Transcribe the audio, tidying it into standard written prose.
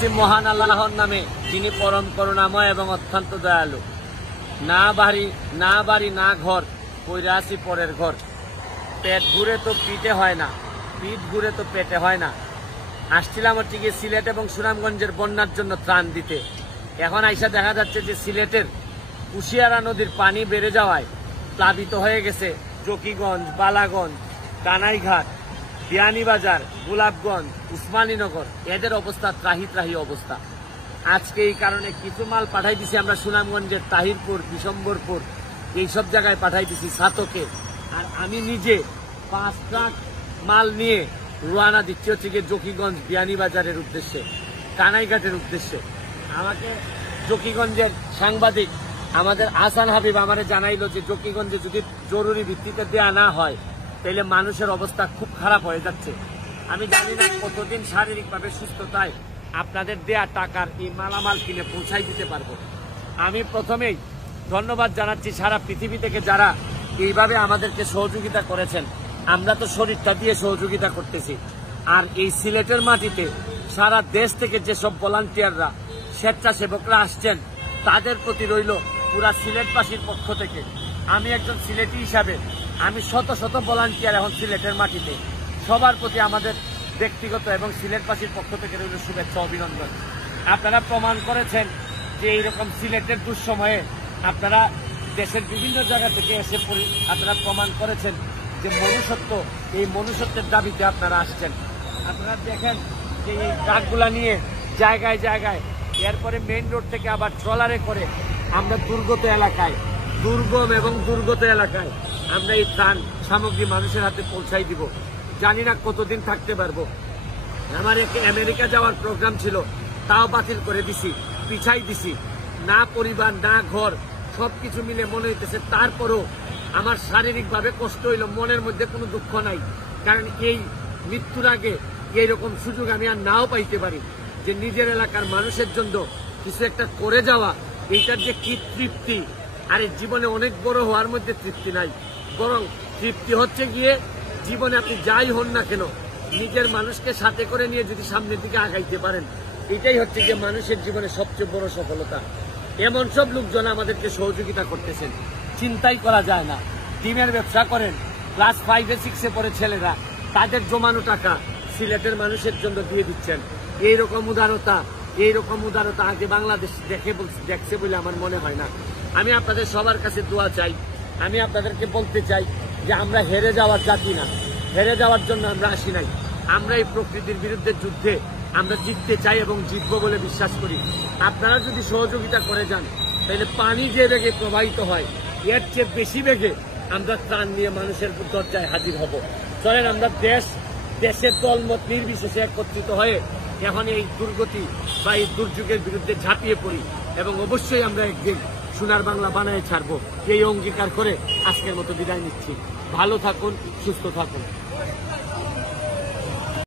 করতেছি মহান আল্লাহর নামে, তিনি পরম করুণাময় এবং অত্যন্ত দয়ালু। না বাড়ি না ঘর, কইরা আছি পরের ঘর। পেট ঘুরে তো পিঠে হয় না, পিঠ ঘুরে তো পেটে হয় না। আসছিলাম হচ্ছে গিয়ে সিলেট এবং সুনামগঞ্জের বন্যার জন্য ত্রাণ দিতে। এখন আইসা দেখা যাচ্ছে যে সিলেটের কুশিয়ারা নদীর পানি বেড়ে যাওয়ায় প্লাবিত হয়ে গেছে জকিগঞ্জ, বালাগঞ্জ, কানাইঘাট, বিয়ানীবাজার, গোলাপগঞ্জ, উসমানীনগর। এদের অবস্থা ত্রাহি অবস্থা। আজকে এই কারণে কিছু মাল পাঠাই দিছি আমরা সুনামগঞ্জের তাহিরপুর, বিশম্বরপুর, এইসব জায়গায় পাঠাই দিছি সাতকে। আর আমি নিজে 5 ট্রাক মাল নিয়ে রওনা দিচ্ছি হচ্ছে গিয়ে জকিগঞ্জ, বিয়ানীবাজারের উদ্দেশ্যে, কানাইঘাটের উদ্দেশ্যে। আমাকে জকিগঞ্জের সাংবাদিক আমাদের আহসান হাবিব আমারে জানাইলো যে জকিগঞ্জে যদি জরুরি ভিত্তিতে দেয়া না হয় তাহলে মানুষের অবস্থা খুব খারাপ হয়ে যাচ্ছে। আমি জানি না কতদিন শারীরিকভাবে সুস্থতায় আপনাদের দেয়া টাকার এই মালামাল কিনে পৌঁছাই দিতে পারবো। আমি প্রথমেই ধন্যবাদ জানাচ্ছি সারা পৃথিবী থেকে যারা এইভাবে আমাদেরকে সহযোগিতা করেছেন। আমরা তো শরীরটা দিয়ে সহযোগিতা করতেছি। আর এই সিলেটের মাটিতে সারা দেশ থেকে যেসব ভলান্টিয়াররা, স্বেচ্ছাসেবকরা আসছেন, তাদের প্রতি রইল পুরা সিলেটবাসীর পক্ষ থেকে। আমি একজন সিলেটি হিসাবে আমি শত ভলান্টিয়ার এখন সিলেটের মাটিতে, সবার প্রতি আমাদের ব্যক্তিগত এবং সিলেটবাসীর পক্ষ থেকে রইল শুভেচ্ছা, অভিনন্দন। আপনারা প্রমাণ করেছেন যে এইরকম সিলেটের দুঃসময়ে আপনারা দেশের বিভিন্ন জায়গা থেকে এসে আপনারা প্রমাণ করেছেন যে মনুষ্যত্ব, এই মনুষ্যত্বের দাবিতে আপনারা আসছেন। আপনারা দেখেন যে এই ট্রাকগুলা নিয়ে জায়গায় এরপরে মেইন রোড থেকে আবার ট্রলারে করে আমরা দুর্গম এবং দুর্গত এলাকায় আমরা এই ত্রাণ সামগ্রী মানুষের হাতে পৌঁছাই দিব। জানি না কতদিন থাকতে পারবো। আমার আমেরিকা যাওয়ার প্রোগ্রাম ছিল, তাও বাতিল করে দিছি, পিছাই দিছি। না পরিবার না ঘর, সবকিছু মিলে মনে হইতেছে। তারপরও আমার শারীরিকভাবে কষ্ট হইল, মনের মধ্যে কোনো দুঃখ নাই। কারণ এই মৃত্যুর আগে এইরকম সুযোগ আমি আর নাও পাইতে পারি যে নিজের এলাকার মানুষের জন্য কিছু একটা করে যাওয়া। এইটার যে কি তৃপ্তি, আর এই জীবনে অনেক বড় হওয়ার মধ্যে তৃপ্তি নাই, বরং তৃপ্তি হচ্ছে গিয়ে জীবনে আপনি যাই হন না কেন নিজের মানুষকে সাথে করে নিয়ে যদি সামনের দিকে আগাইতে পারেন, এটাই হচ্ছে যে মানুষের জীবনে সবচেয়ে বড় সফলতা। এমন সব লোকজন আমাদেরকে সহযোগিতা করতেছেন, চিন্তাই করা যায় না। ডিমের ব্যবসা করেন, ক্লাস 5-6 পড়ে ছেলেরা, তাদের জমানো টাকা সিলেটের মানুষের জন্য দিয়ে দিচ্ছেন। এইরকম উদারতা আগে বাংলাদেশ দেখছে বলে আমার মনে হয় না। আমি আপনাদের সবার কাছে দোয়া চাই। আমি আপনাদেরকে বলতে চাই যে আমরা হেরে যাওয়ার জাতি না, হেরে যাওয়ার জন্য আমরা আসি নাই। আমরা এই প্রকৃতির বিরুদ্ধে যুদ্ধে আমরা জিততে চাই এবং জিতবো বলে বিশ্বাস করি। আপনারা যদি সহযোগিতা করে যান তাহলে পানি যে বেগে প্রবাহিত হয় এর চেয়ে বেশি বেগে আমরা ত্রাণ নিয়ে মানুষের দরজায় হাজির হব। চলেন আমরা দেশের দলমত নির্বিশেষে একত্রিত হয়ে এখন এই দুর্গতি বা এই দুর্যোগের বিরুদ্ধে ঝাঁপিয়ে পড়ি এবং অবশ্যই আমরা একদিন সোনার বাংলা বানায় ছাড়বো। এই অঙ্গীকার করে আজকের মতো বিদায় নিচ্ছি। ভালো থাকুন, সুস্থ থাকুন।